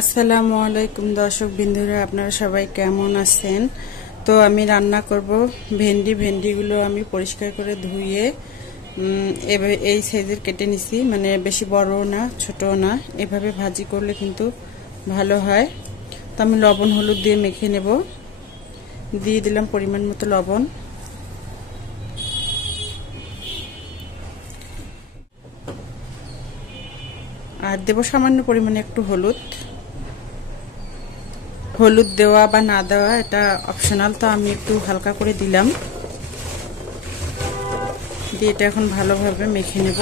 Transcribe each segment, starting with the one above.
আসসালামু আলাইকুম দর্শক বিন্দুরা, আপনারা সবাই কেমন আছেন? তো আমি রান্না করব ভেন্ডিগুলো আমি পরিষ্কার করে ধুয়ে এই সাইজের কেটে নিছি, মানে বেশি বড় না ছোটও না। এভাবে ভাজি করলে কিন্তু ভালো হয়। তো আমি লবণ হলুদ দিয়ে মেখে নেব। দিয়ে দিলাম পরিমাণ মতো লবণ, আর দেব সামান্য পরিমাণে একটু হলুদ দেওয়া বা না দেওয়া এটা অপশনাল, তো আমি একটু হালকা করে দিলাম। দিয়ে এটা এখন ভালোভাবে মেখে নেব।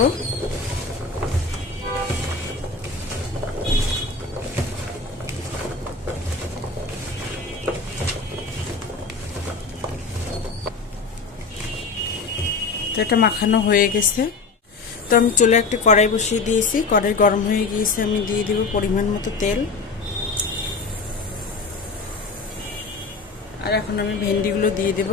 তো এটা মাখানো হয়ে গেছে। তো আমি চুলে একটা কড়াই বসিয়ে দিয়েছি, কড়াই গরম হয়ে গিয়েছে। আমি দিয়ে দিব পরিমাণ মতো তেল, আর এখন আমি ভেন্ডিগুলো দিয়ে দেব।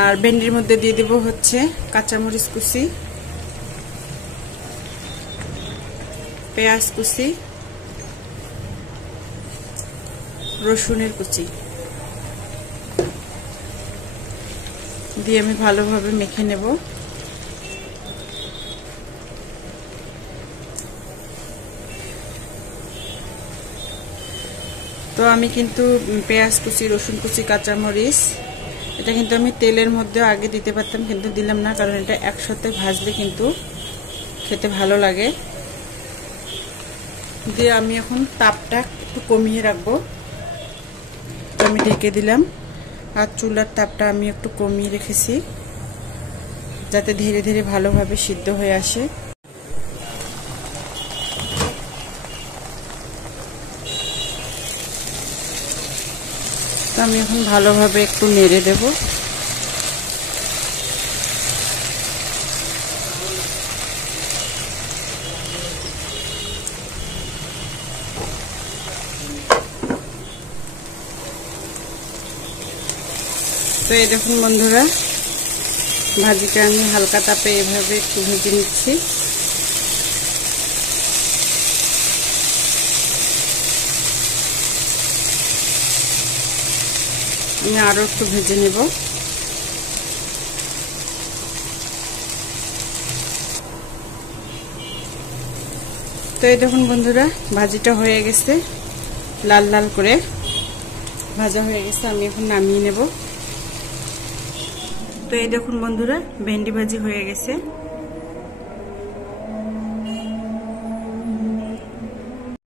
আর ভেন্ডির মধ্যে দিয়ে দেব হচ্ছে কাঁচামরিচ কুচি, পেঁয়াজ কুচি, রসুনের কুচি দিয়ে আমি ভালোভাবে মেখে নেব। তো আমি কিন্তু পেঁয়াজ কুচি, রসুন কুচি, কাঁচামরিচ এটা কিন্তু আমি তেলের মধ্যে আগে দিতে পারতাম, কিন্তু দিলাম না, কারণ এটা একসাথে ভাজলে কিন্তু খেতে ভালো লাগে। দিয়ে আমি এখন তাপটা একটু কমিয়ে রাখবো। তো আমি ঢেকে দিলাম, আর চুলার তাপটা আমি একটু কমিয়ে রেখেছি যাতে ধীরে ধীরে ভালোভাবে সিদ্ধ হয়ে আসে। তো আমি এখন ভালোভাবে একটু নেড়ে দেব। তো এই দেখুন বন্ধুরা, ভাজিটা আমি হালকা তাপে এভাবে একটু ভেজে নিচ্ছি। আমি আরো একটু ভেজে নেব। তো এই দেখুন বন্ধুরা, ভাজিটা হয়ে গেছে, লাল লাল করে ভাজা হয়ে গেছে। আমি এখন নামিয়ে নেব। তো এই দেখুন বন্ধুরা, ভেন্ডি ভাজি হয়ে গেছে।